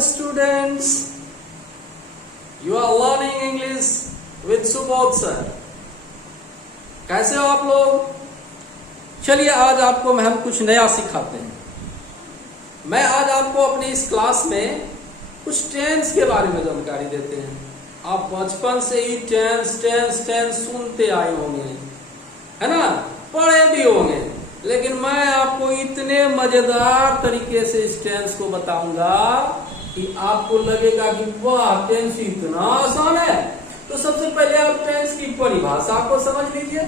students, you are learning English with Subodh sir. कैसे हो आप लोग? चलिए आज आपको हम कुछ नया सिखाते हैं। मैं आज आपको अपनी इस क्लास में कुछ टेंस के बारे में जानकारी देते हैं। आप बचपन से ही टेंस सुनते आए होंगे, है ना, पढ़े भी होंगे, लेकिन मैं आपको इतने मजेदार तरीके से इस टेंस को बताऊंगा कि आपको लगेगा कि वाह, टेंस इतना आसान है। तो सबसे पहले आप टेंस की परिभाषा को समझ लीजिए,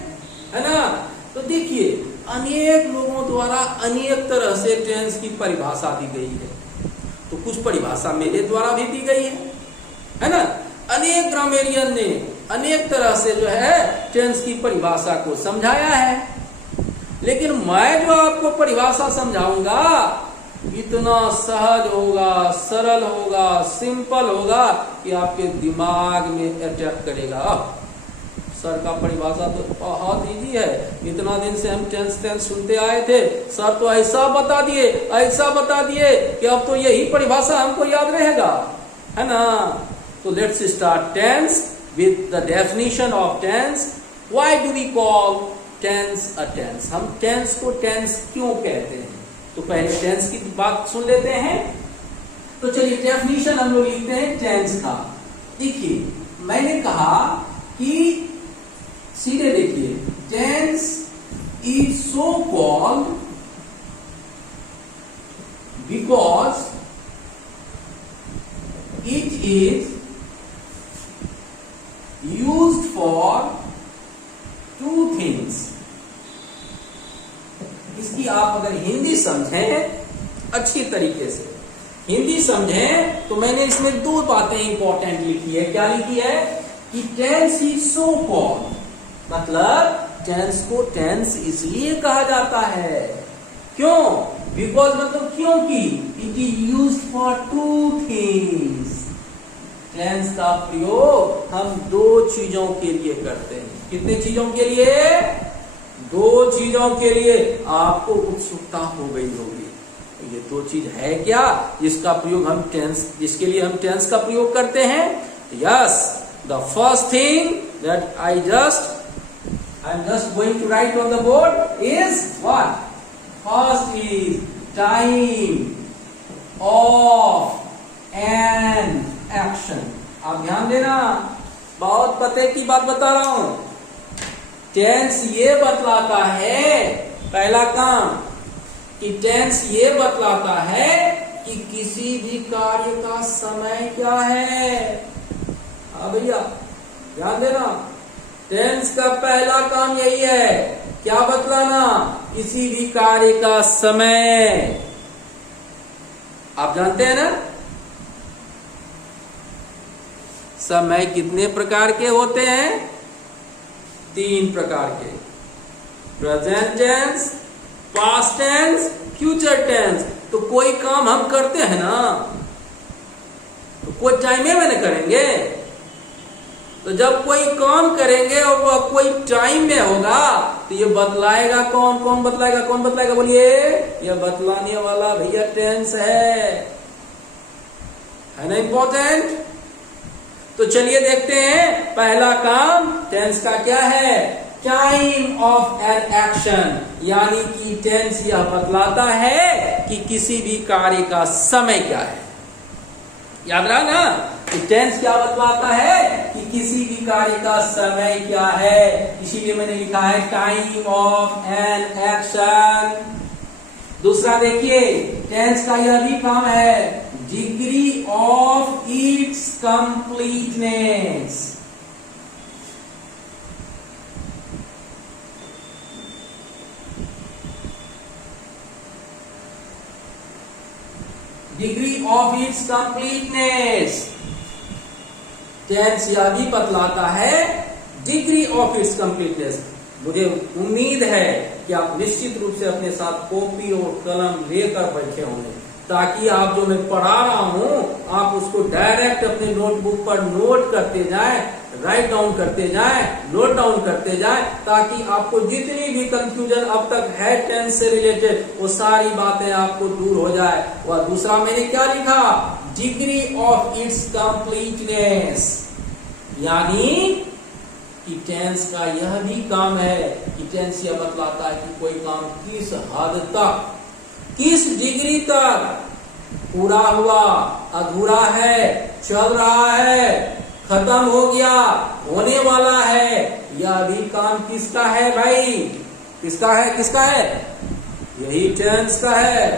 है ना। तो देखिए, अनेक लोगों द्वारा अनेक तरह से टेंस की परिभाषा दी गई है। तो कुछ परिभाषा मेरे द्वारा भी दी गई है ना। अनेक ग्रामेरियन ने अनेक तरह से जो है टेंस की परिभाषा को समझाया है, लेकिन मैं जो आपको परिभाषा समझाऊंगा इतना सहज होगा, सरल होगा, सिंपल होगा कि आपके दिमाग में अटैक करेगा। सर का परिभाषा तो बहुत इजी है, इतना दिन से हम टेंस सुनते आए थे, सर तो ऐसा बता दिए कि अब तो यही परिभाषा हमको याद रहेगा, है ना। तो let's start tense with the definition of tense. Why do we call tense a tense? हम टेंस को टेंस क्यों कहते हैं? तो पहले टेंस की बात सुन लेते हैं। तो चलिए डेफिनेशन हम लोग लिखते हैं टेंस का। देखिए, मैंने कहा कि सीधे देखिए, tense is so called because it is used for two things. इसकी आप अगर हिंदी समझें अच्छी तरीके से, हिंदी समझें, तो मैंने इसमें दो बातें इंपॉर्टेंट लिखी है। क्या लिखी है कि टेंस इज सो कॉल्ड, मतलब टेंस को टेंस इसलिए कहा जाता है, क्यों? बिकॉज मतलब क्योंकि it is used for two things. Tense का प्रयोग हम दो चीजों के लिए करते हैं। कितने चीजों के लिए? दो चीजों के लिए। आपको उत्सुकता हो गई होगी, ये दो चीज है क्या जिसका प्रयोग हम टेंस, जिसके लिए हम टेंस का प्रयोग करते हैं? Yes, the first thing that I am just going to write on the board is what? First is time of an action. आप ध्यान देना, बहुत पते की बात बता रहा हूं। टेंस ये बतलाता है, पहला काम कि टेंस ये बतलाता है कि किसी भी कार्य का समय क्या है। हाँ भैया, ध्यान देना, टेंस का पहला काम यही है, क्या बतलाना? किसी भी कार्य का समय। आप जानते हैं ना, समय कितने प्रकार के होते हैं? तीन प्रकार के, present tense, past tense, future tense. तो कोई काम हम करते हैं ना, तो कोई टाइम में न करेंगे। तो जब कोई काम करेंगे और वह कोई टाइम में होगा, तो ये बतलाएगा कौन बतलाएगा? बोलिए, ये बतलाने वाला भैया टेंस है ना इंपॉर्टेंट। तो चलिए देखते हैं, पहला काम टेंस का क्या है? टाइम ऑफ एन एक्शन, यानी कि टेंस यह बतलाता है कि किसी भी कार्य का समय क्या है। याद रहा ना, कि टेंस क्या बतलाता है कि किसी भी कार्य का समय क्या है। इसीलिए मैंने लिखा है टाइम ऑफ एन एक्शन। दूसरा देखिए, टेंस का यह भी काम है, degree of its completeness. Degree of its completeness. Tense यह भी बतलाता है डिग्री ऑफ इट्स कंप्लीटनेस। मुझे उम्मीद है कि आप निश्चित रूप से अपने साथ कॉपी और कलम लेकर बैठे होंगे, ताकि आप जो मैं पढ़ा रहा हूं आप उसको डायरेक्ट अपने नोटबुक पर नोट करते जाएं, राइट डाउन करते जाएं, नोट डाउन करते जाएं, ताकि आपको जितनी भी कंफ्यूजन अब तक है टेंस से रिलेटेड वो सारी बातें आपको दूर हो जाए। और दूसरा मैंने क्या लिखा, डिग्री ऑफ इट्स कंप्लीटनेस, यानी कि टेंस का यह भी काम है कि टेंस यह बतलाता है कि कोई काम किस हद तक, किस डिग्री तक पूरा हुआ, अधूरा है, चल रहा है, खत्म हो गया, होने वाला है। यह भी काम किसका है भाई, किसका है, किसका है, यही टेंस का है।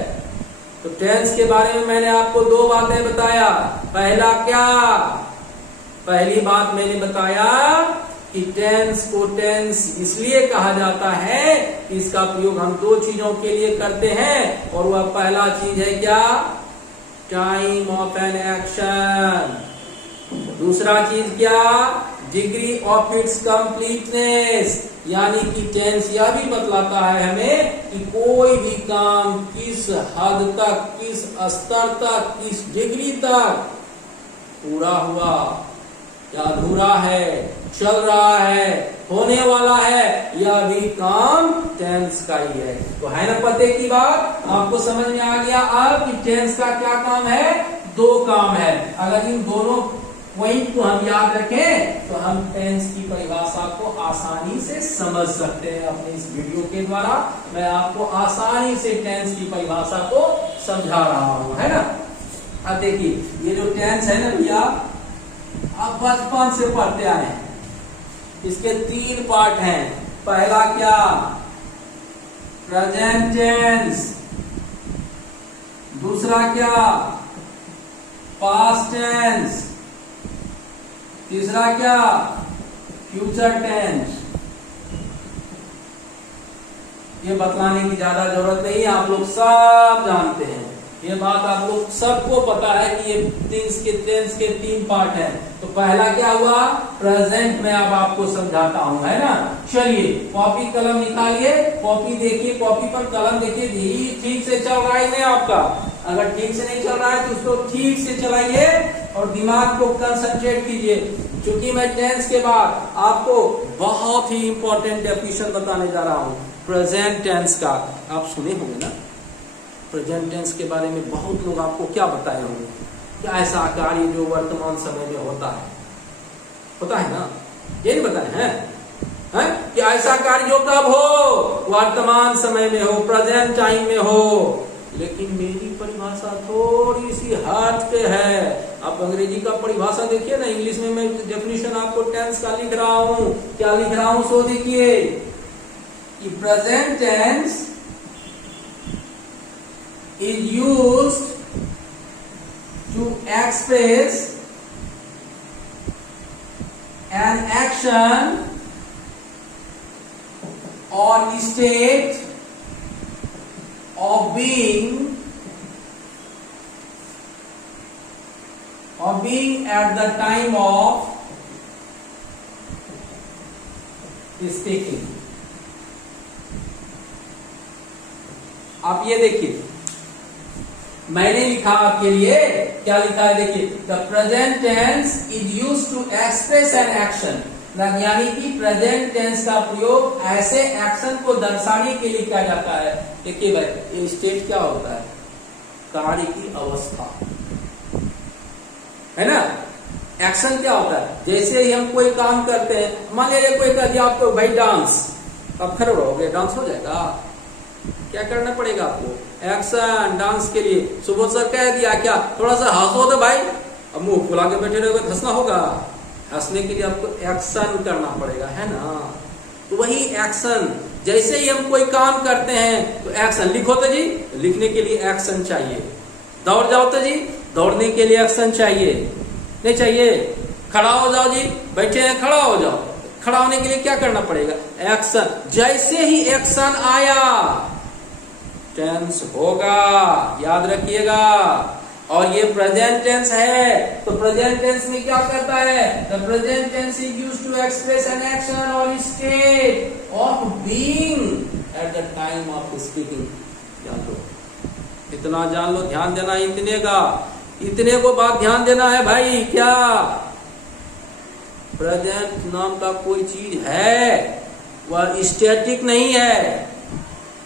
तो टेंस के बारे में मैंने आपको दो बातें बताया। पहला क्या, पहली बात मैंने बताया कि टेंस को टेंस इसलिए कहा जाता है कि इसका प्रयोग हम दो चीजों के लिए करते हैं, और वह पहला चीज है क्या, टाइम ऑफ एन एक्शन। दूसरा चीज क्या, डिग्री ऑफ इट्स कंप्लीटनेस, यानी कि टेंस यह भी बतलाता है हमें कि कोई भी काम किस हद तक, किस स्तर तक, किस डिग्री तक पूरा हुआ या अधूरा है, चल रहा है, होने वाला है, यह भी काम टेंस का ही है। तो है ना पते की बात, आपको समझ में आ गया अब कि टेंस का क्या काम है, दो काम है। अगर इन दोनों पॉइंट को हम याद रखें तो हम टेंस की परिभाषा को आसानी से समझ सकते हैं। अपने इस वीडियो के द्वारा मैं आपको आसानी से टेंस की परिभाषा को समझा रहा हूं, है ना। अब देखिए ये जो टेंस है ना भैया, आप बचपन से पढ़ते आए हैं, इसके तीन पार्ट हैं। पहला क्या, प्रेजेंट टेंस, दूसरा क्या, पास्ट टेंस, तीसरा क्या, फ्यूचर टेंस। ये बतलाने की ज्यादा जरूरत नहीं है, आप लोग सब जानते हैं, ये बात आप लोग सबको पता है कि ये टेंस के तीन पार्ट हैं। तो पहला क्या हुआ, प्रेजेंट में अब आपको समझाता हूं, है ना। चलिए कॉपी कलम निकालिए, कॉपी देखिए, कॉपी पर कलम देखिए, ठीक से चल रहा है नहीं आपका। अगर ठीक से नहीं चल रहा है तो उसको ठीक से चलाइए और दिमाग को कंसंट्रेट कीजिए, क्योंकि मैं टेंस के बाद आपको बहुत ही इंपॉर्टेंट डेफिनेशन बताने जा रहा हूं प्रेजेंट टेंस का। आप सुने होंगे ना प्रेजेंट टेंस के बारे में, बहुत लोग आपको क्या बताए होंगे कि ऐसा कार्य जो वर्तमान समय में होता है ना, ये नहीं बताए हैं कि ऐसा कार्य जो कब हो, वर्तमान समय में हो, प्रेजेंट टाइम में हो। लेकिन मेरी परिभाषा थोड़ी सी हट के है। आप अंग्रेजी का परिभाषा देखिए ना, इंग्लिश में मैं डेफिनेशन आपको टेंस का लिख रहा हूं, क्या लिख रहा हूं सो देखिए कि present tense is used to express an action or state of being at the time of speaking। आप ये देखिए, मैंने लिखा आपके लिए, क्या लिखा है देखिए, the present tense is used to express an action, यानी कि प्रेजेंट टेंस का प्रयोग ऐसे एक्शन को दर्शाने के लिए किया जाता है। देखिए भाई, ये स्टेट क्या होता है, कार्य की अवस्था, है ना। एक्शन क्या होता है, जैसे ही हम कोई काम करते हैं, मान लीजिए कोई कह दिया आपको भाई डांस, अब खड़े रहोगे, डांस हो जाएगा, क्या करना पड़ेगा आपको, एक्शन। डांस के लिए सुबोध सर कह दिया क्या, थोड़ा सा हंसो तो भाई, अब मुंह फुला के बैठे रहोगे हंसना होगा, हंसने के लिए आपको एक्शन करना पड़ेगा, है ना। तो वही एक्शन, जैसे ही हम कोई काम करते हैं तो एक्शन। लिखो तो जी, लिखने के लिए एक्शन चाहिए। दौड़ जाओ तो जी, दौड़ने के लिए एक्शन चाहिए, नहीं चाहिए। खड़ा हो जाओ जी, बैठे हैं खड़ा हो जाओ, खड़ा होने के लिए क्या करना पड़ेगा, एक्शन। जैसे ही एक्शन आया टेंस होगा, याद रखिएगा। और ये प्रेजेंट टेंस है, तो प्रेजेंट टेंस में क्या करता है, the present tense is used to express an action और state of being at the time of speaking. याद रखो, इतना जान लो, ध्यान देना इतने का, इतने को बात ध्यान देना है भाई। क्या प्रेजेंट नाम का कोई चीज है, वह स्टैटिक नहीं है।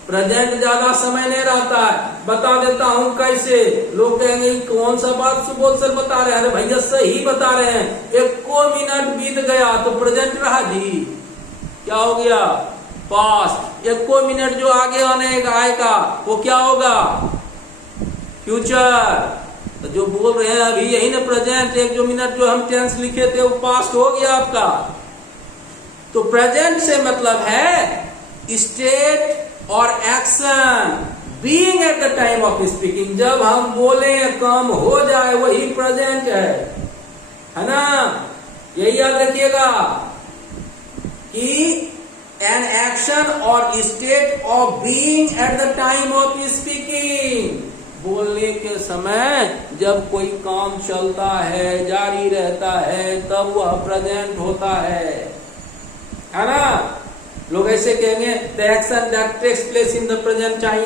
प्रेजेंट ज्यादा समय नहीं रहता है। बता देता हूं कैसे। लोग कहेंगे कौन सा बात सुबोध सर बता रहे हैं। अरे भैया सही बता रहे हैं। 1 मिनट बीत गया तो प्रेजेंट रहा जी, क्या हो गया, पास्ट। 1 मिनट जो आगे आने का आएगा वो क्या होगा, फ्यूचर। तो जो बोल रहे हैं अभी यही ना प्रेजेंट। 1 मिनट जो हम टेंस लिखे थे वो पास्ट हो गया आपका। तो प्रेजेंट से मतलब है स्टेट और action being at the time of speaking. जब हम बोले काम हो जाए वही प्रेजेंट है ना। यही याद रखिएगा कि एन एक्शन और state of being at the time of speaking. बोलने के समय जब कोई काम चलता है, जारी रहता है, तब वह प्रेजेंट होता है ना। लोग ऐसे कहेंगे the action that takes place in the present time,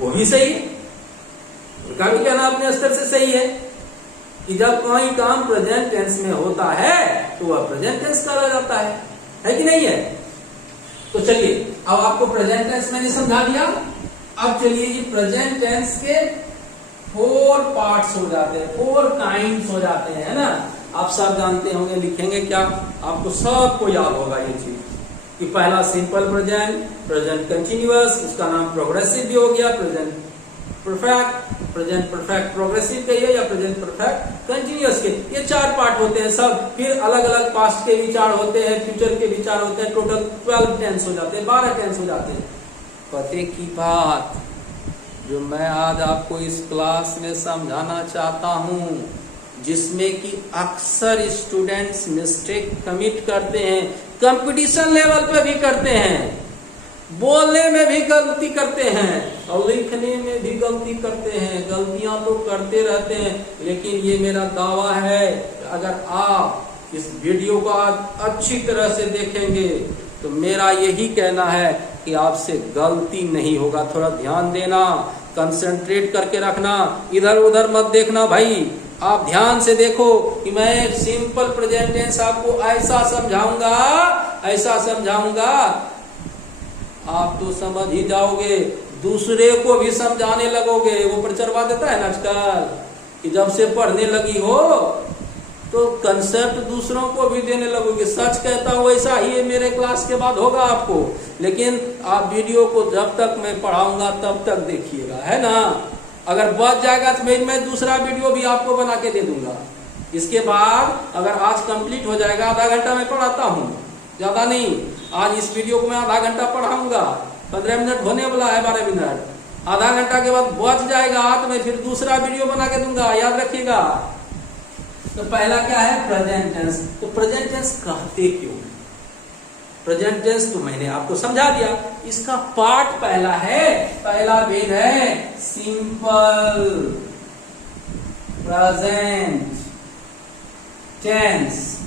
वो भी सही है। उनका भी कहना अपने स्तर से सही है कि जब कोई काम प्रेजेंट टेंस में होता है तो वह प्रेजेंट टेंस कहा जाता है कि नहीं है। तो चलिए अब आपको प्रेजेंट टेंस मैंने समझा दिया। अब चलिए ये प्रेजेंट टेंस के 4 पार्ट्स हो जाते हैं, 4 काइंड्स हो जाते हैं, है ना। आप सब जानते होंगे, लिखेंगे क्या, आपको सबको याद होगा ये चीज कि पहला सिंपल प्रेजेंट, प्रेजेंट कंटिन्यूअस, उसका नाम प्रोग्रेसिव भी हो गया, present perfect, present perfect progressive कहिए या प्रेजेंट परफेक्ट कंटिन्यूअस के। ये 4 पार्ट होते हैं सब। फिर अलग अलग पास्ट के विचार होते हैं, फ्यूचर के विचार होते हैं। टोटल 12 टेंस हो जाते हैं, 12 टेंस हो जाते हैं। पते की बात जो मैं आज आपको इस क्लास में समझाना चाहता हूं, जिसमें कि अक्सर स्टूडेंट्स मिस्टेक कमिट करते हैं, कंपटीशन लेवल पे भी करते हैं, बोलने में भी गलती करते हैं और लिखने में भी गलती करते हैं। गलतियां तो करते रहते हैं, लेकिन ये मेरा दावा है अगर आप इस वीडियो को आज अच्छी तरह से देखेंगे तो मेरा यही कहना है कि आपसे गलती नहीं होगा। थोड़ा ध्यान देना, कंसंट्रेट करके रखना, इधर उधर मत देखना भाई। आप ध्यान से देखो कि मैं सिंपल प्रेजेंट टेंस आपको ऐसा समझाऊंगा आप तो समझ ही जाओगे, दूसरे को भी समझाने लगोगे। वो प्रचरवा देता है ना आजकल कि जब से पढ़ने लगी हो तो कंसेप्ट दूसरों को भी देने लगोगे। सच कहता हूं वैसा ही मेरे क्लास के बाद होगा आपको। लेकिन आप वीडियो को जब तक मैं पढ़ाऊंगा तब तक देखिएगा, है ना। अगर बच जाएगा तो मैं दूसरा वीडियो भी आपको बना के दे दूंगा। इसके बाद अगर आज कंप्लीट हो जाएगा, आधा घंटा मैं पढ़ाता हूँ, ज्यादा नहीं। आज इस वीडियो को मैं आधा घंटा पढ़ाऊंगा, 15 मिनट होने वाला है, 12 मिनट। आधा घंटा के बाद बच जाएगा तो मैं फिर दूसरा वीडियो बना के दूंगा, याद रखिएगा। तो पहला क्या है, प्रेजेंट टेंस। तो प्रेजेंट टेंस कहते क्यों? प्रेजेंट टेंस तो मैंने आपको समझा दिया। इसका पार्ट पहला है, पहला भेद है सिंपल प्रेजेंट टेंस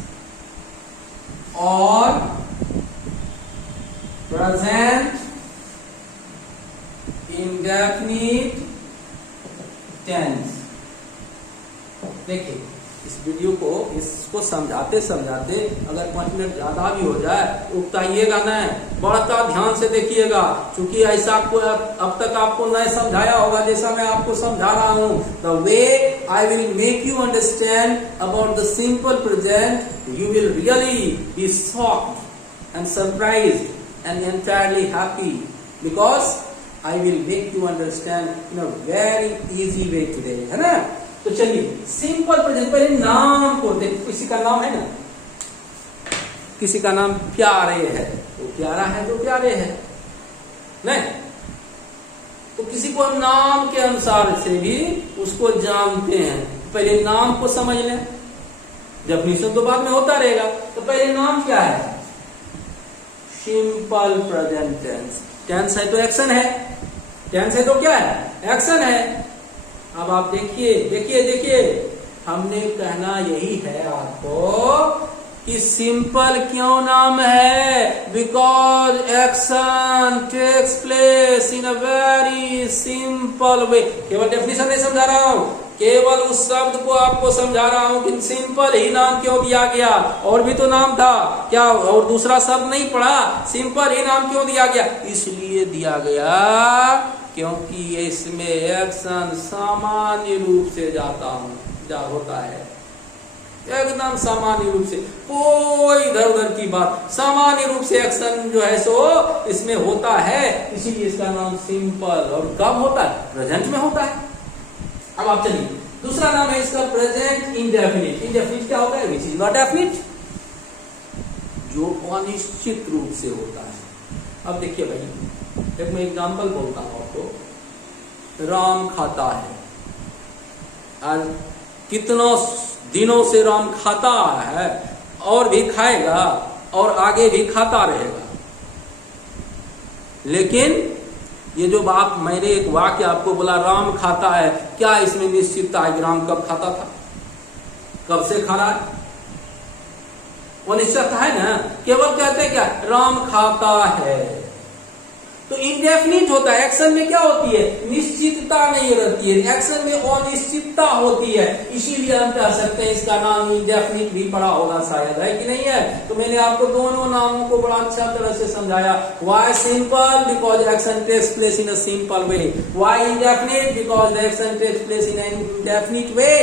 और प्रेजेंट इंडेफिनिट टेंस। देखिए इस वीडियो को इसको समझाते समझाते अगर 5 मिनट ज्यादा भी हो जाए उकताइएगा नहीं, बड़ा ध्यान से देखिएगा। क्योंकि ऐसा कोई अब तक आपको नहीं समझाया होगा जैसा मैं आपको समझा रहा हूं। The way I will make you understand about the simple present, you will really be shocked and surprised and entirely happy, because I will make you understand in a very easy way today, है ना। तो चलिए simple present, पहले नाम को देखो। किसी का नाम है ना, किसी का नाम प्यारे है तो प्यारा है तो प्यारे है, नहीं तो किसी को हम नाम के अनुसार से भी उसको जानते हैं। पहले नाम को समझ लें, डेफिनेशन तो बाद में होता रहेगा। तो पहले नाम क्या है, सिंपल प्रेजेंट टेंस। टेंस है तो एक्शन है, टेंस है तो क्या है, एक्शन है। अब आप देखिए देखिए देखिए, हमने कहना यही है आपको कि सिंपल क्यों नाम है? Because action takes place in a very simple way. केवल डेफिनेशन नहीं समझा रहा हूं, केवल उस शब्द को आपको समझा रहा हूं कि सिंपल ही नाम क्यों दिया गया। और भी तो नाम था क्या? और दूसरा शब्द नहीं पढ़ा? सिंपल ही नाम क्यों दिया गया? इसलिए दिया गया क्योंकि इसमें एक्शन सामान्य रूप से होता है, एकदम सामान्य रूप से, कोई इधर उधर की बात, सामान्य रूप से एक्शन जो है सो इसमें होता है, इसीलिए इसका नाम सिंपल। और कब होता है? प्रेजेंट में होता है। अब आप चलिए, दूसरा नाम है इसका प्रेजेंट इंडेफिनिट। इंडेफिनिट क्या होता है? विच इज नॉट डेफिनिट, जो अनिश्चित रूप से होता है। अब देखिए भाई, एक मैं एग्जांपल बोलता हूं आपको। राम खाता है, आज कितना दिनों से राम खाता है और भी खाएगा और आगे भी खाता रहेगा। लेकिन ये जो बात मैंने एक वाक्य आपको बोला, राम खाता है, क्या इसमें निश्चितता है कि राम कब खाता था, कब से खा रहा है? वो निश्चितता है ना। केवल कहते हैं क्या? राम खाता है। तो इनडेफिनिट होता है। एक्शन में क्या होती है? निश्चितता नहीं रहती है, एक्शन में अनिश्चितता होती है। इसीलिए हम कह सकते हैं इसका नाम इनडेफिनिट भी पड़ा होगा शायद, है कि नहीं है? तो मैंने आपको दोनों नामों को बड़ा अच्छा तरह से समझाया। Why simple? Because action takes place in a simple way. Why indefinite? Because the action takes place in an indefinite way.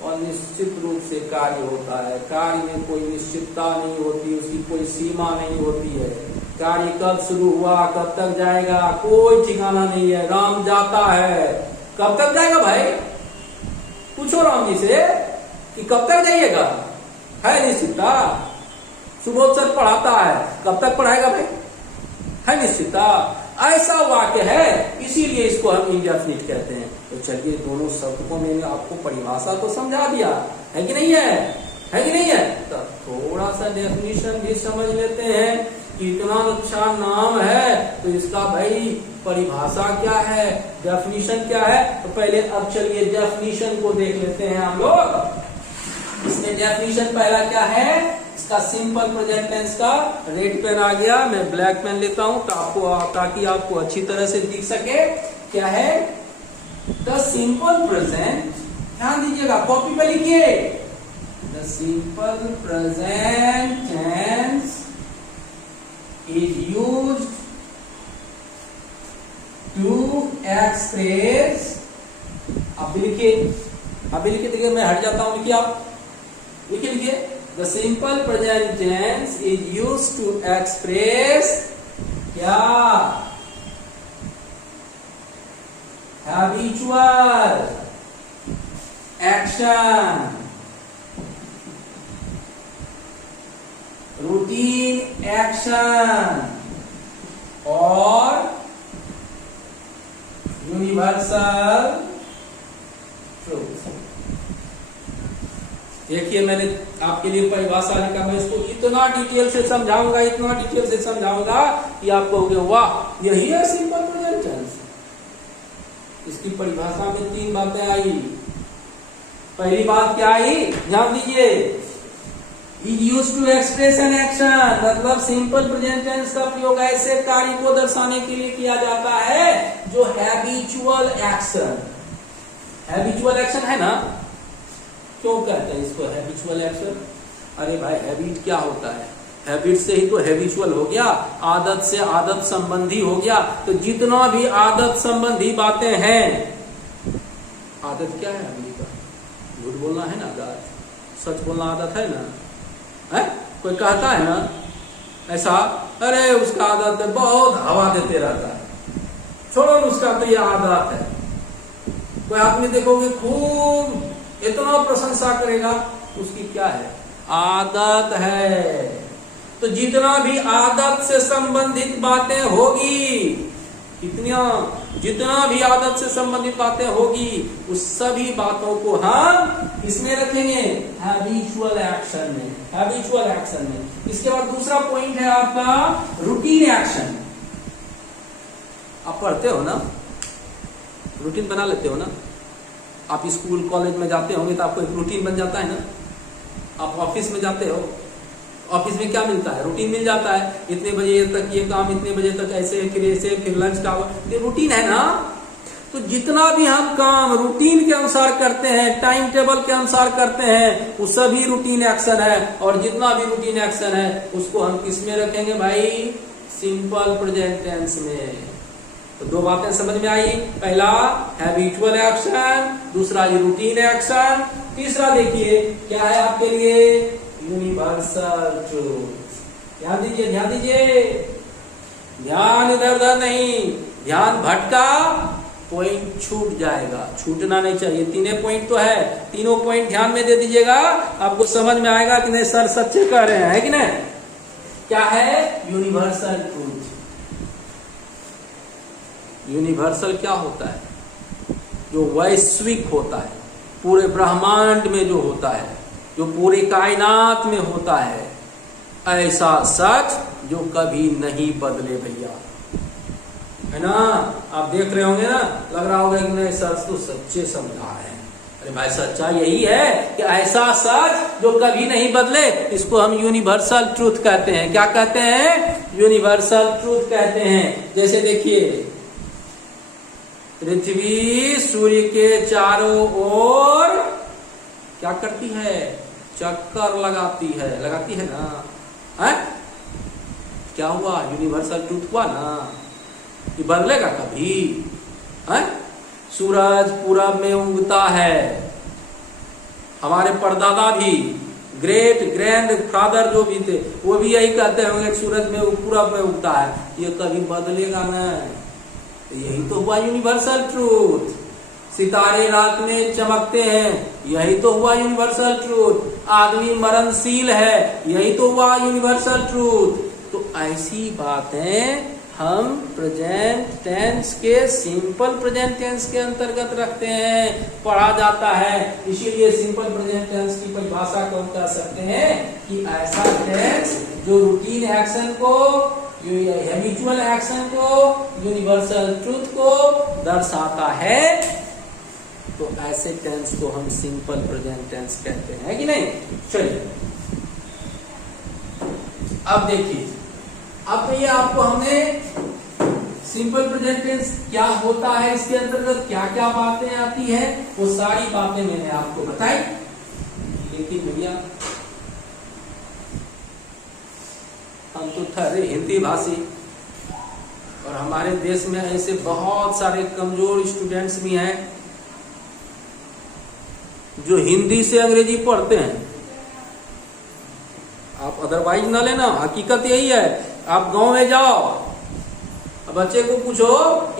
और निश्चित रूप से कार्य होता है, कार्य में कोई निश्चितता नहीं होती, उसकी कोई सीमा नहीं होती है। कार्य कब शुरू हुआ, कब तक जाएगा, कोई ठिकाना नहीं है। राम जाता है, कब तक जाएगा भाई? पूछो राम जी से कि कब तक जाइएगा, है निश्चितता? सुबोध सर पढ़ाता है, कब तक पढ़ाएगा भाई, है निश्चितता? ऐसा वाक्य है, इसीलिए इसको हम इंडेफिनिट कहते हैं। तो चलिए, दोनों शब्द को मैंने आपको परिभाषा तो समझा दिया, है कि नहीं है? है कि नहीं है? तो थोड़ा सा डेफिनेशन भी समझ लेते हैं। इतना अच्छा नाम है तो इसका भाई परिभाषा क्या है, डेफिनेशन क्या है? तो पहले अब चलिए डेफिनेशन को देख लेते हैं हम लोग। इसमें डेफिनेशन पहला क्या है? इसका सिंपल प्रेजेंट टेंस का रेड पेन आ गया, मैं ब्लैक पेन लेता हूं ताकि आपको अच्छी तरह से दिख सके। क्या है? द सिंपल प्रेजेंट, ध्यान दीजिएगा, कॉपी पे लिखिए। The simple present tense is used to express, आप भी लिखिए, देखिए मैं हट जाता हूं, लिखिए आप, लिखिए। The simple present tense is used to express क्या? habitual action, रूटीन एक्शन और यूनिवर्सल ट्रूथ। देखिए, मैंने आपके लिए परिभाषा लिखा, मैं इसको इतना डिटेल से समझाऊंगा कि आप कहोगे वाह, यही है सिंपल प्रेजेंट टेंस। इसकी परिभाषा में 3 बातें आई। पहली बात क्या आई? ध्यान दीजिए, is used to express an action, मतलब सिंपल प्रेजेंट टेंस का प्रयोग ऐसे कार्य को दर्शाने के लिए किया जाता है जो हैबिचुअल एक्शन, है ना? क्यों कहते हैं इसको हैबिचुअल एक्शन? अरे भाई, हैबिट क्या होता है? हैबिट से ही तो हैबिचुअल हो गया, आदत से आदत संबंधी हो गया। तो जितना भी आदत संबंधी बातें हैं, आदत क्या है आदमी का? झूठ बोलना है ना आदत, सच बोलना आदत है ना? है? कोई कहता है ना ऐसा, अरे उसका आदत है, बहुत हवा देते रहता है, छोड़ो उसका तो ये आदत है। कोई आदमी देखोगे खूब इतना प्रशंसा करेगा, उसकी क्या है? आदत है। तो जितना भी आदत से संबंधित बातें होगी, जितना भी आदत से संबंधित बातें होगी, उस सभी बातों को हम इसमें रखेंगे हैबिचुअल एक्शन में। इसके बाद दूसरा पॉइंट है आपका रूटीन एक्शन। आप पढ़ते हो ना, रूटीन बना लेते हो ना? आप स्कूल कॉलेज में जाते होंगे तो आपको एक रूटीन बन जाता है ना? आप ऑफिस में जाते हो, ऑफिस में क्या मिलता है? रूटीन मिल जाता है, इतने बजे तक ये काम, इतने बजे तक ऐसे, फिर लंच का, ये रूटीन है ना। तो जितना भी हम काम रूटीन के अनुसार करते हैं, टाइम टेबल के अनुसार करते हैं, वो सभी रूटीन एक्शन है। और जितना भी रूटीन एक्शन है उसको हम किस में रखेंगे भाई? सिंपल प्रेजेंट टेंस में। तो दो बातें समझ में आई, पहला हैबिचुअल एक्शन, दूसरा ये रूटीन एक्शन, तीसरा देखिए क्या है आपके लिए? Universal truth. ध्यान दीजिए, ध्यान दीजिए, ध्यान इधर उधर नहीं, ध्यान भटका पॉइंट छूट जाएगा, छूटना नहीं चाहिए। तीनों पॉइंट तो है, तीनों पॉइंट ध्यान में दे दीजिएगा, आपको समझ में आएगा कि नहीं सर सच्चे कह रहे हैं, है कि नहीं? क्या है? Universal truth. यूनिवर्सल क्या होता है? जो वैश्विक होता है, पूरे ब्रह्मांड में जो होता है, जो पूरे कायनात में होता है, ऐसा सच जो कभी नहीं बदले भैया, है ना। आप देख रहे होंगे ना, लग रहा होगा कि नहीं सच तो सच्चे समझा है। अरे भाई सच्चा यही है कि ऐसा सच जो कभी नहीं बदले, इसको हम यूनिवर्सल ट्रूथ कहते हैं। क्या कहते हैं? यूनिवर्सल ट्रूथ कहते हैं। जैसे देखिए, पृथ्वी सूर्य के चारों ओर क्या करती है? चक्कर लगाती है ना, है? क्या हुआ? यूनिवर्सल ट्रूथ हुआ ना, ये बदलेगा कभी? है? सूरज पूरब में उगता है, हमारे परदादा भी, ग्रेट ग्रैंड फादर जो भी थे, वो भी यही कहते होंगे सूरज में पूरब में उगता है, ये कभी बदलेगा नहीं। यही तो हुआ यूनिवर्सल ट्रूथ। सितारे रात में चमकते हैं, यही तो हुआ यूनिवर्सल ट्रूथ। आदमी मरणशील है, यही तो हुआ यूनिवर्सल ट्रूथ। तो ऐसी बातें हम प्रेजेंट टेंस के, सिंपल प्रेजेंट टेंस के अंतर्गत रखते हैं, पढ़ा जाता है। इसीलिए सिंपल प्रेजेंट टेंस की परिभाषा को हम कह सकते हैं कि ऐसा टेंस जो रूटीन एक्शन को, हैबिचुअल एक्शन को, यूनिवर्सल ट्रूथ को दर्शाता है, तो ऐसे टेंस को हम सिंपल प्रेजेंट टेंस कहते हैं, कि नहीं? चलिए अब देखिए, अब तो ये आपको हमने सिंपल प्रेजेंट टेंस क्या होता है, इसके अंतर्गत क्या क्या बातें आती है, वो सारी बातें मैंने आपको बताई। लेकिन भैया हम तो ठहरे हिंदी भाषी, और हमारे देश में ऐसे बहुत सारे कमजोर स्टूडेंट्स भी हैं जो हिंदी से अंग्रेजी पढ़ते हैं। आप अदरवाइज ना लेना, हकीकत यही है। आप गांव में जाओ, बच्चे को पूछो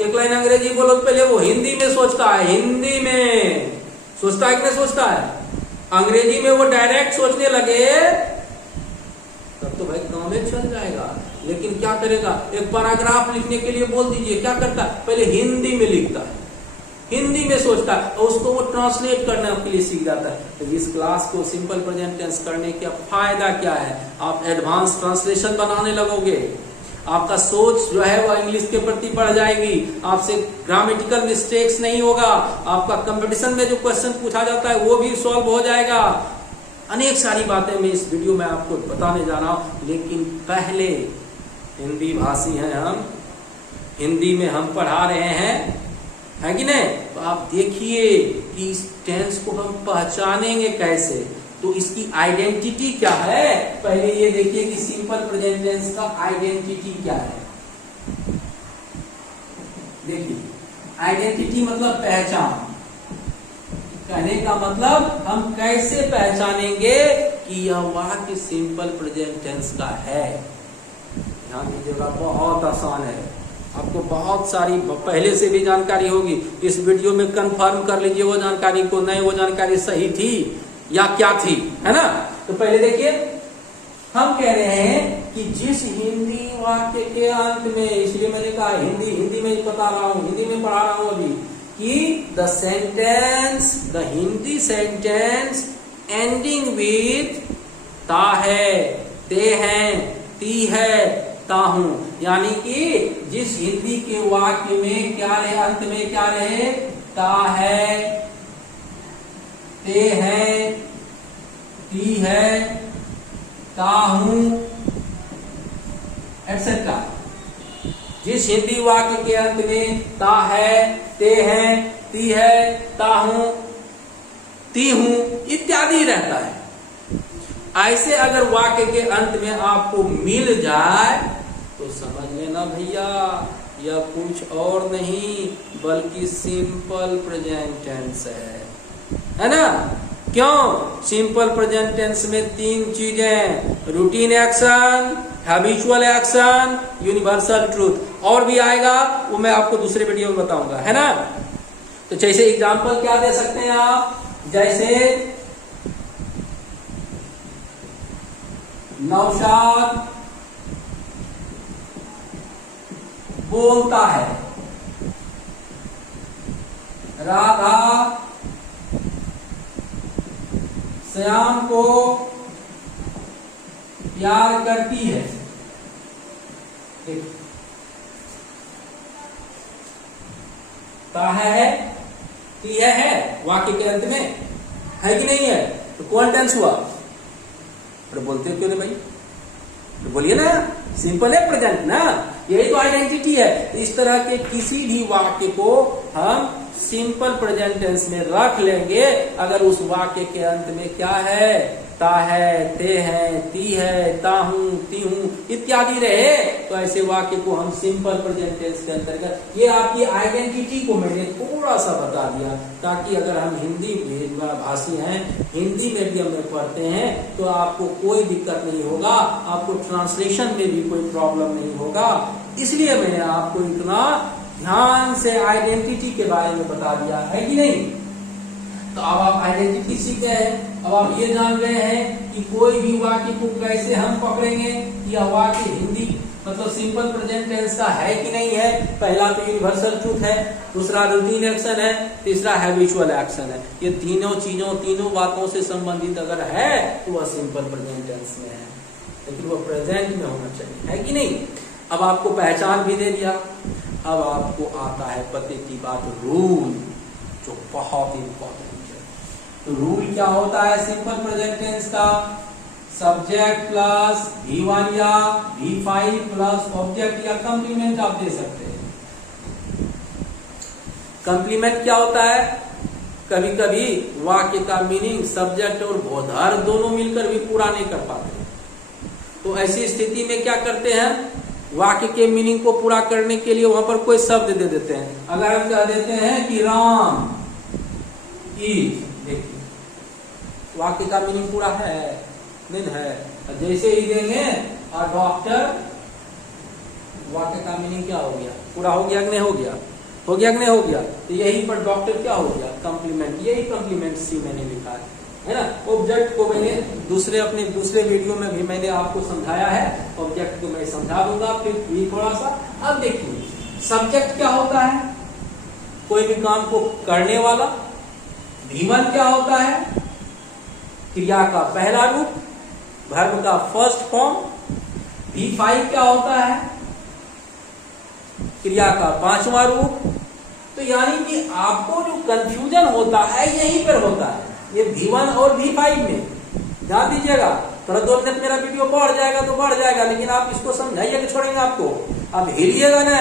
एक लाइन अंग्रेजी बोलो, पहले वो हिंदी में सोचता है, हिंदी में सोचता है कि नहीं सोचता है? अंग्रेजी में वो डायरेक्ट सोचने लगे तब तो भाई गांव में चल जाएगा। लेकिन क्या करेगा? एक पैराग्राफ लिखने के लिए बोल दीजिए, क्या करता है? पहले हिंदी में लिखता है, हिंदी में सोचता है, और उसको वो ट्रांसलेट करने के लिए सीख जाता है। तो इस क्लास को सिंपल प्रेजेंट टेंस करने का फायदा क्या है? आप एडवांस ट्रांसलेशन बनाने लगोगे, आपका सोच जो है वो इंग्लिश के प्रति बढ़ जाएगी, आपसे ग्रामेटिकल मिस्टेक्स नहीं होगा, आपका कंपटीशन में जो क्वेश्चन पूछा जाता है वो भी सॉल्व हो जाएगा। अनेक सारी बातें मैं इस वीडियो में आपको बताने जा रहा हूं। लेकिन पहले हिंदी भाषी हैं हम, हिंदी में हम पढ़ा रहे हैं, है कि नहीं? तो आप देखिए कि इस टेंस को हम पहचानेंगे कैसे, तो इसकी आइडेंटिटी क्या है। पहले ये देखिए कि सिंपल प्रेजेंट टेंस का आइडेंटिटी क्या है। देखिए, आइडेंटिटी मतलब पहचान। कहने का मतलब हम कैसे पहचानेंगे कि यह वाक्य सिंपल प्रेजेंट टेंस का है। ध्यान दीजिएगा, बहुत आसान है, आपको बहुत सारी पहले से भी जानकारी होगी। इस वीडियो में कंफर्म कर लीजिए वो जानकारी को, नहीं वो जानकारी सही थी या क्या थी, है ना। तो पहले देखिए, हम कह रहे हैं कि जिस हिंदी वाक्य के अंत में, इसलिए मैंने कहा हिंदी में बता रहा हूं, हिंदी में पढ़ा रहा हूं अभी, कि the sentence, the Hindi sentence ending with ता है, ते हैं, ती है, ता हूं, यानी कि जिस हिंदी के वाक्य में क्या रहे, अंत में क्या रहे? ता है, ते है, ती है, इस हिंदी वाक्य के अंत में ता है, ते हैं, ती है, ता हूं, ती हूं इत्यादि रहता है। ऐसे अगर वाक्य के अंत में आपको मिल जाए तो समझ लेना भैया यह कुछ और नहीं बल्कि सिंपल प्रेजेंट टेंस है ना। क्यों? सिंपल प्रेजेंट टेंस में तीन चीजें, routine action, habitual action, universal truth, और भी आएगा वो मैं आपको दूसरे वीडियो में बताऊंगा, है ना। तो जैसे एग्जांपल क्या दे सकते हैं आप, जैसे नौशाद बोलता है, राधा श्याम को प्यार करती है। ता है, ती है वाक्य के अंत में, है कि नहीं है? तो कौन टेंस हुआ? अरे बोलते हो क्यों नहीं भाई? तो बोलिए ना, सिंपल है प्रेजेंट ना, यही तो आइडेंटिटी है। इस तरह के किसी भी वाक्य को हम सिंपल प्रेजेंट टेंस में रख लेंगे अगर उस वाक्य के अंत में क्या है, ता है, ते है, ती है, ता हूं, ती हूं इत्यादि रहे, तो ऐसे वाक्य को हम सिंपल प्रेजेंट टेंस के अंतर्गत, ये आपकी आइडेंटिटी को मैंने थोड़ा सा बता दिया ताकि अगर हम हिंदी भाषी हैं, हिंदी मीडियम में पढ़ते हैं तो आपको कोई दिक्कत नहीं होगा, आपको ट्रांसलेशन में भी कोई प्रॉब्लम नहीं होगा। इसलिए मैंने आपको इतना ध्यान से आइडेंटिटी के बारे में बता दिया, है कि नहीं। तो अब आप आइडेंटिटी सीख गए हैं, अब आप ये जान गए हैं कि कोई भी वाक्य को कैसे हम पकड़ेंगे कि यह वाक्य हिंदी मतलब सिंपल प्रेजेंट टेंस का है कि नहीं है। पहला तो यूनिवर्सल ट्रूथ है, दूसरा रूटीन एक्शन है, तीसरा हैबिचुअल एक्शन है। ये तीनों चीजों, तीनों बातों से संबंधित अगर है तो वह सिंपल प्रेजेंट टेंस में है, लेकिन वह प्रेजेंट में होना चाहिए, है कि नहीं। अब आपको पहचान भी दे दिया, अब आपको आता है पते की बात, रूल, जो बहुत इंपॉर्टेंट है। तो रूल क्या होता है सिंपल प्रेजेंट टेंस का? सब्जेक्ट प्लस V1 या V5 प्लस ऑब्जेक्ट या कंप्लीमेंट आप दे सकते हैं। कंप्लीमेंट क्या होता है? कभी कभी वाक्य का मीनिंग सब्जेक्ट और बोधर दोनों मिलकर भी पूरा नहीं कर पाते, तो ऐसी स्थिति में क्या करते हैं, वाक्य के मीनिंग को पूरा करने के लिए वहां पर कोई शब्द दे देते हैं। अगर हम कह देते हैं कि राम की, देखिए वाक्य का मीनिंग पूरा है नहीं है, जैसे ही देंगे डॉक्टर, वाक्य का मीनिंग क्या हो गया, पूरा हो गया कि नहीं हो गया, हो गया कि नहीं हो गया। तो यही पर डॉक्टर क्या हो गया, कंप्लीमेंट, यही कंप्लीमेंट सी मैंने लिखा है ना। ऑब्जेक्ट को मैंने अपने दूसरे वीडियो में भी मैंने आपको समझाया है, ऑब्जेक्ट को मैं समझा दूंगा फिर भी थोड़ा सा। अब देखिए सब्जेक्ट क्या होता है, कोई भी काम को करने वाला। V1 क्या होता है, क्रिया का पहला रूप, वर्ब का फर्स्ट फॉर्म। V5 क्या होता है, क्रिया का पांचवा रूप। तो यानी कि आपको जो कंफ्यूजन होता है यहीं पर होता है, ये V1 और V5 में। ध्यान दीजिएगा, थोड़ा 2 मिनट मेरा वीडियो बढ़ जाएगा तो बढ़ जाएगा, लेकिन आप इसको समझाइए कि छोड़ेंगे आपको, आप हिलिएगा ना,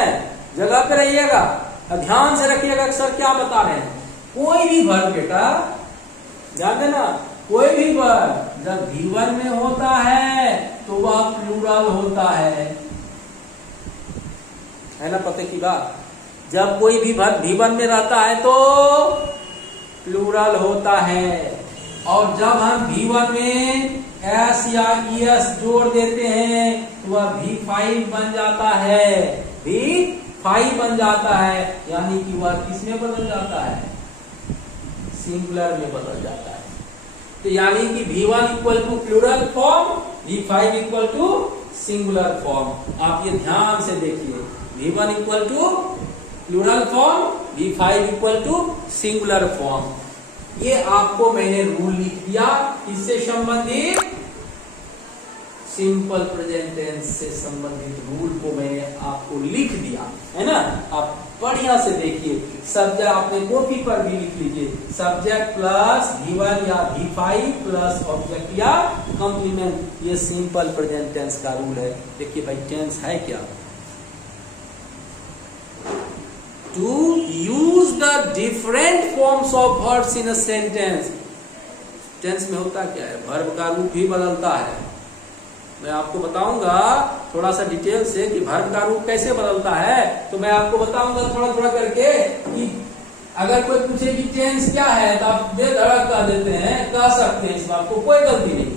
जगह पे रहिएगा, ध्यान से रखिएगा कि सर क्या बता रहे हैं। कोई भी वर्ब बेटा ध्यान देना, कोई भी वर्ब जब V1 में होता है तो वह प्लूरल होता है ना, पते की बात। जब कोई भी वर्ब V1 में रहता है तो प्लूरल होता है, और जब हम V1 में S या ES जोड़ देते हैं तो वह V5 बन जाता है, V5 बन जाता है, यानी कि वह किसमें बदल जाता है, सिंगुलर में बदल जाता है। तो यानी कि V1 equal to plural form, V5 equal to singular form. आप ये ध्यान से देखिए, V1 equal to plural form, V5 equal to singular form. ये आपको मैंने रूल लिख दिया, इससे संबंधित सिंपल प्रेजेंट टेंस से संबंधित रूल को मैंने आपको लिख दिया है ना। आप बढ़िया से देखिए, सब्जेक्ट आपने कॉपी पर भी लिख लीजिए, सब्जेक्ट प्लस V1 या V5 प्लस ऑब्जेक्ट या कंप्लीमेंट, ये सिंपल प्रेजेंट टेंस का रूल है। देखिए भाई टेंस है क्या, to use the different forms of verbs in a sentence. Tense में होता क्या है, वर्ब का रूप भी बदलता है। मैं आपको बताऊंगा थोड़ा सा डिटेल से कि वर्ब का रूप कैसे बदलता है। तो मैं आपको बताऊंगा थोड़ा थोड़ा करके कि अगर कोई पूछे कि टेंस क्या है तो आप बेधड़क कह देते हैं, कह सकते हैं, इस बात को कोई गलती नहीं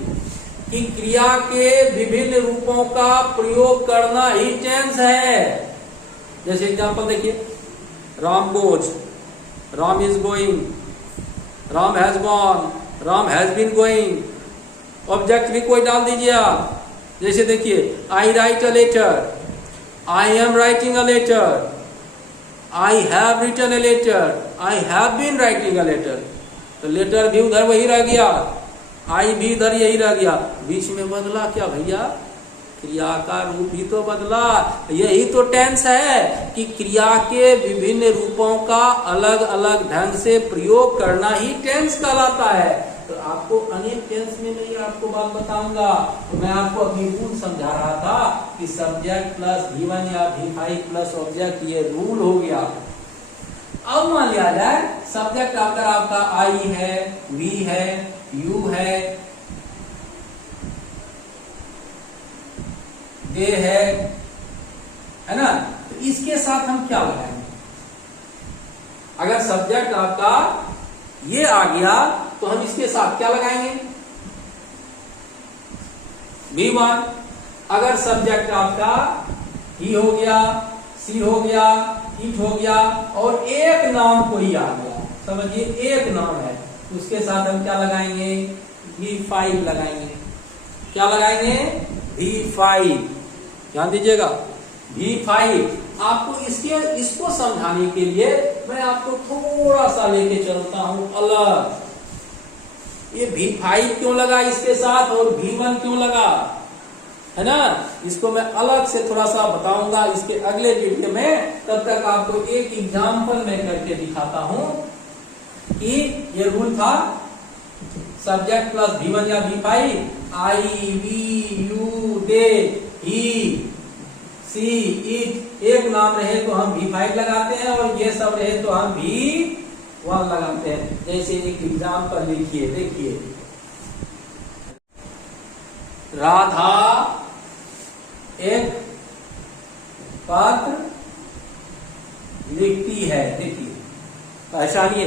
कि क्रिया के विभिन्न रूपों का प्रयोग करना ही टेंस है। जैसे एग्जांपल देखिए, Ram goes, Ram is going, Ram has gone, Ram has been going. Object भी कोई डाल दीजिए आप। जैसे देखिए, I write a letter, I am writing a letter, I have written a letter, I have been writing a letter. तो लेटर भी उधर वही रह गया, आई भी इधर यही रह गया। बीच में बदला क्या भैया, क्रिया का रूप ही तो बदला। यही तो टेंस है कि क्रिया के विभिन्न रूपों का अलग अलग ढंग से प्रयोग करना ही टेंस कहलाता है। तो आपको अनेक टेंस में नहीं आपको बात बताऊंगा। तो मैं आपको अपनी रूल समझा रहा था कि सब्जेक्ट प्लस V1 या V5 प्लस ऑब्जेक्ट, ये रूल हो गया। अब मान लिया जाए सब्जेक्ट अगर आपका आई है, वी है, यू है, दे है ना, तो इसके साथ हम क्या लगाएंगे? अगर सब्जेक्ट आपका ये आ गया तो हम इसके साथ क्या लगाएंगे? V1। अगर सब्जेक्ट आपका ही हो गया, सी हो गया, इट हो गया और एक नाम कोई आ गया, समझिए एक नाम है, तो उसके साथ हम क्या लगाएंगे? V5 लगाएंगे। क्या लगाएंगे? V5। ध्यान दीजिएगा, V5। आपको इसको समझाने के लिए मैं आपको थोड़ा सा लेके चलता हूं अलग। ये V5 क्यों लगा इसके साथ और V1 क्यों लगा, है ना, इसको मैं अलग से थोड़ा सा बताऊंगा इसके अगले वीडियो में। तब तक आपको एक एग्जांपल मैं करके दिखाता हूं कि ये रूल था सब्जेक्ट प्लस V1 या V5, I, we, you, they, he, she, it, एक नाम रहे तो हम V5 लगाते हैं और ये सब रहे तो हम V1 लगाते हैं। जैसे एक एग्जांपल लिखिए, देखिए, राधा एक पत्र लिखती है। देखिए, पहचानिए,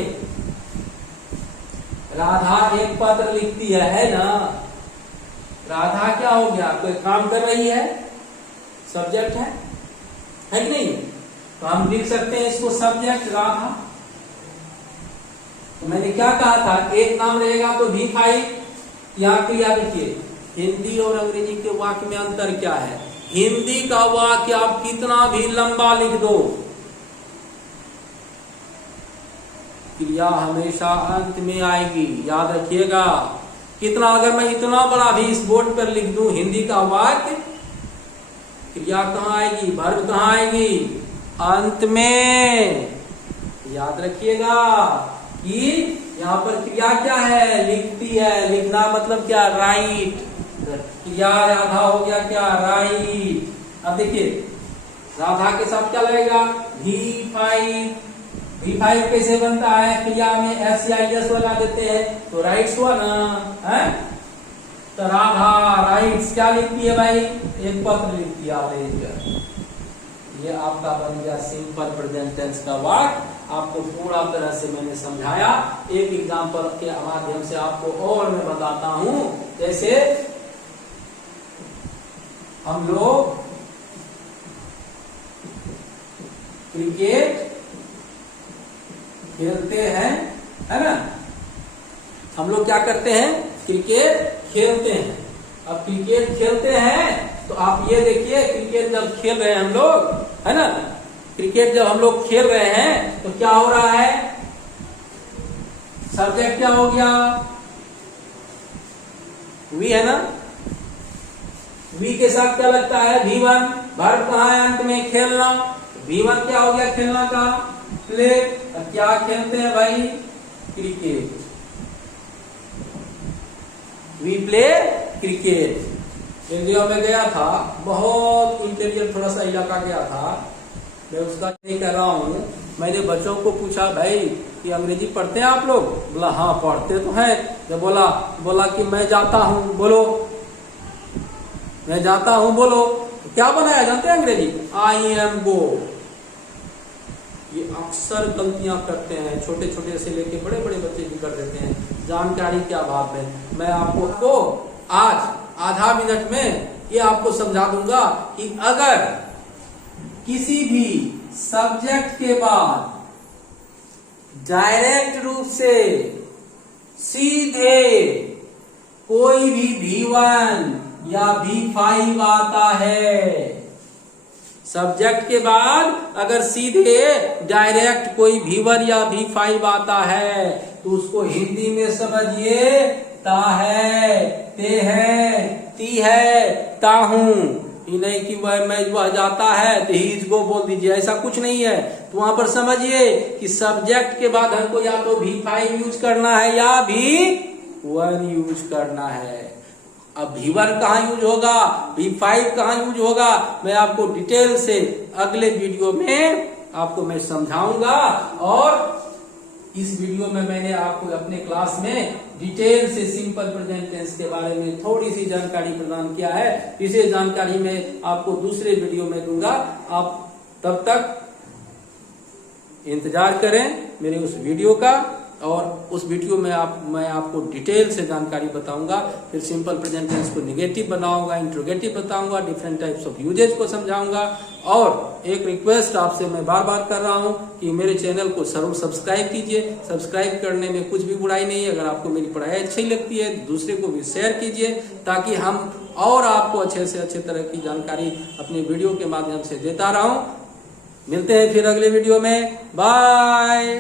राधा एक पत्र लिखती है ना। राधा क्या हो गया, कोई काम कर रही है, सब्जेक्ट है कि नहीं? तो हम लिख सकते हैं इसको सब्जेक्ट राधा। तो मैंने क्या कहा था, एक नाम रहेगा तो V5। यहाँ क्रिया देखिए, हिंदी और अंग्रेजी के वाक्य में अंतर क्या है? हिंदी का वाक्य आप कितना भी लंबा लिख दो, क्रिया हमेशा अंत में आएगी, याद रखिएगा। कितना, अगर मैं इतना बड़ा भी इस बोर्ड पर लिख दूं हिंदी का वाक्य, क्रिया कहाँ आएगी, वर्ब कहाँ आएगी? अंत में। याद रखिएगा कि यहाँ पर क्रिया क्या है, लिखती है। लिखना मतलब क्या, राइट। क्रिया राधा हो गया क्या, राइट। अब देखिए, राधा के साथ क्या लगेगा, V5। V5 कैसे बनता है, क्रिया में SIS लगा देते हैं तो राइट्स हुआ ना, है? तो राधा राइट्स क्या लिखती है भाई, एक पत्र लिखती है। ये आपका बन गया सिंपल प्रेजेंट टेंस का वाक्य। आपको पूरा तरह से मैंने समझाया। एक एग्जांपल के माध्यम से आपको और मैं बताता हूं। जैसे हम लोग क्रिकेट खेलते हैं, है ना। हम लोग क्या करते हैं, क्रिकेट खेलते हैं। अब क्रिकेट खेलते हैं तो आप ये देखिए, क्रिकेट जब खेल रहे हैं हम लोग, है ना, क्रिकेट जब हम लोग खेल रहे हैं तो क्या हो रहा है, सब्जेक्ट क्या हो गया, वी है ना। वी के साथ क्या लगता है, V1। वर्ब कहाँ है, अंत में, खेलना। V1 क्या हो गया, खेलना का, प्ले। क्या खेलते हैं भाई, क्रिकेट। We play cricket. एक जगह में गया था, बहुत इंटीरियर थोड़ा सा इलाका गया था, मैं उसका नहीं कर रहा हूं, मैंने बच्चों को पूछा, भाई कि अंग्रेजी पढ़ते हैं आप लोग? बोला हाँ पढ़ते तो हैं। जब बोला कि मैं जाता हूँ, बोलो मैं जाता हूँ, बोलो। तो क्या बनाया जानते हैं अंग्रेजी? आई एम गो। ये अक्सर गलतियां करते हैं, छोटे छोटे से लेके बड़े बड़े बच्चे भी कर देते हैं, जानकारी के अभाव में। मैं आपको आज आधा मिनट में ये आपको समझा दूंगा कि अगर किसी भी सब्जेक्ट के बाद डायरेक्ट रूप से सीधे कोई भी V1 या V5 आता है, सब्जेक्ट के बाद अगर सीधे डायरेक्ट कोई V1 या V5 आता है तो उसको हिंदी में समझिए ता है, ते है, ती है, ता हूं। ये नहीं कि वह जाता है तो ही गो बोल दीजिए, ऐसा कुछ नहीं है। तो वहां पर समझिए कि सब्जेक्ट के बाद हमको या तो V5 यूज करना है या V1 यूज करना है। अब V1 कहाँ यूज होगा, V5 कहाँ यूज होगा, मैं आपको डिटेल से अगले वीडियो में आपको मैं समझाऊंगा। और इस वीडियो में मैंने आपको अपने क्लास में डिटेल से सिंपल प्रेजेंट टेंस के बारे में थोड़ी सी जानकारी प्रदान किया है। इसे जानकारी मैं आपको दूसरे वीडियो में दूंगा। आप तब तक इंतजार करें मेरे उस वीडियो का, और उस वीडियो में मैं आपको डिटेल से जानकारी बताऊंगा। फिर सिंपल प्रेजेंट टेंस को नेगेटिव बनाऊंगा, इंट्रोगेटिव बताऊंगा, डिफरेंट टाइप्स ऑफ यूजेज को समझाऊंगा। और एक रिक्वेस्ट आपसे मैं बार बार कर रहा हूं कि मेरे चैनल को जरूर सब्सक्राइब कीजिए। सब्सक्राइब करने में कुछ भी बुराई नहीं है। अगर आपको मेरी पढ़ाई अच्छी लगती है दूसरे को भी शेयर कीजिए, ताकि हम और आपको अच्छे से अच्छे तरह की जानकारी अपने वीडियो के माध्यम से देता रहूं। मिलते हैं फिर अगले वीडियो में। बाय।